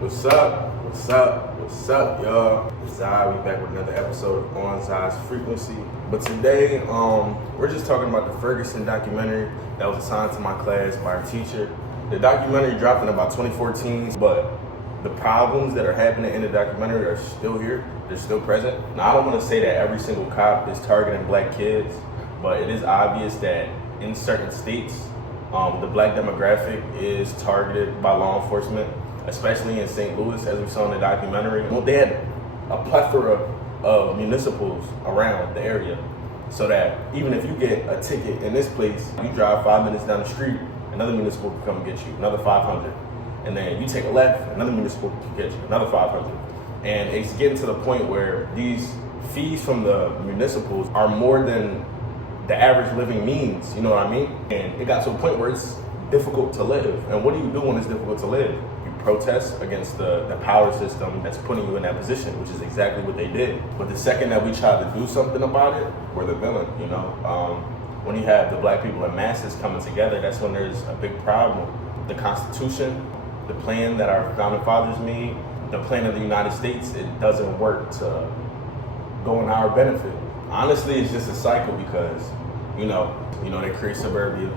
What's up? What's up? What's up, y'all? It's Zai. We back with another episode of On Zai's Frequency. But today, we're just talking about the Ferguson documentary that was assigned to my class by our teacher. The documentary dropped in about 2014, but the problems that are happening in the documentary are still here. They're still present. Now, I don't want to say that every single cop is targeting black kids, but it is obvious that in certain states, the black demographic is targeted by law enforcement, especially in St. Louis, as we saw in the documentary. Well, they had a plethora of municipals around the area, so that even if you get a ticket in this place, you drive 5 minutes down the street, another municipal can come and get you, another 500. And then you take a left, another municipal can get you, another 500. And it's getting to the point where these fees from the municipals are more than the average living means, you know what I mean? And it got to a point where it's difficult to live. And what do you do when it's difficult to live? You protest against the power system that's putting you in that position, which is exactly what they did. But the second that we try to do something about it, we're the villain, you know? When you have the black people in masses coming together, that's when there's a big problem. The Constitution, the plan that our founding fathers made, the plan of the United States, it doesn't work to go in our benefit. Honestly, it's just a cycle because, you know, they create suburbia.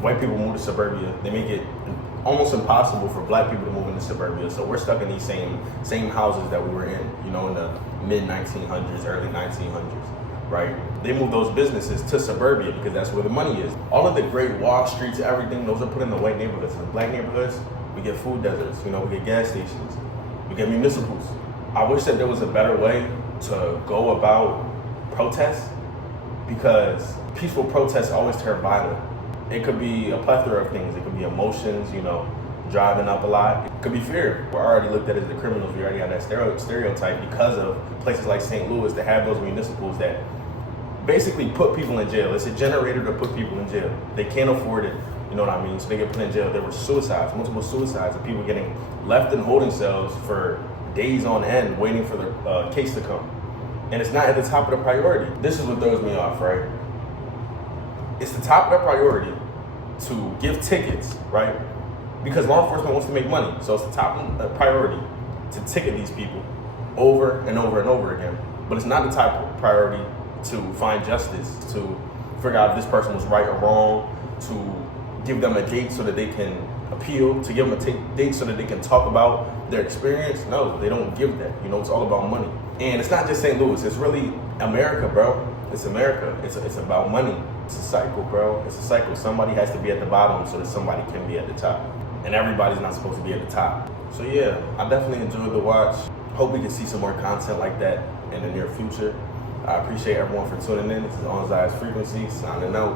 White people move to suburbia. They make it almost impossible for black people to move into suburbia. So we're stuck in these same houses that we were in, you know, in the mid-1900s, early 1900s, right? They move those businesses to suburbia because that's where the money is. All of the great Wall Streets, everything, those are put in the white neighborhoods. In the black neighborhoods, we get food deserts, you know, we get gas stations, we get municipals. I wish that there was a better way to go about protests, because peaceful protests always turn violent. It could be a plethora of things. It could be emotions, you know, driving up a lot. It could be fear. We're already looked at as the criminals. We already have that stereotype because of places like St. Louis that have those municipals that basically put people in jail. It's a generator to put people in jail. They can't afford it, you know what I mean? So they get put in jail. There were suicides, multiple suicides, of people getting left in holding cells for days on end waiting for the case to come. And it's not at the top of the priority. This is what throws me off, right? It's the top of the priority to give tickets, right? Because law enforcement wants to make money. So it's the top priority to ticket these people over and over and over again. But it's not the top priority to find justice, to figure out if this person was right or wrong, to give them a date so that they can appeal, to give them a date so that they can talk about their experience. No, they don't give that. You know, it's all about money. And it's not just St. Louis, it's really America, bro. It's America. It's about money. It's a cycle, bro. It's a cycle. Somebody has to be at the bottom so that somebody can be at the top. And everybody's not supposed to be at the top. So yeah, I definitely enjoyed the watch. Hope we can see some more content like that in the near future. I appreciate everyone for tuning in. This is On Zai's Frequency, signing out.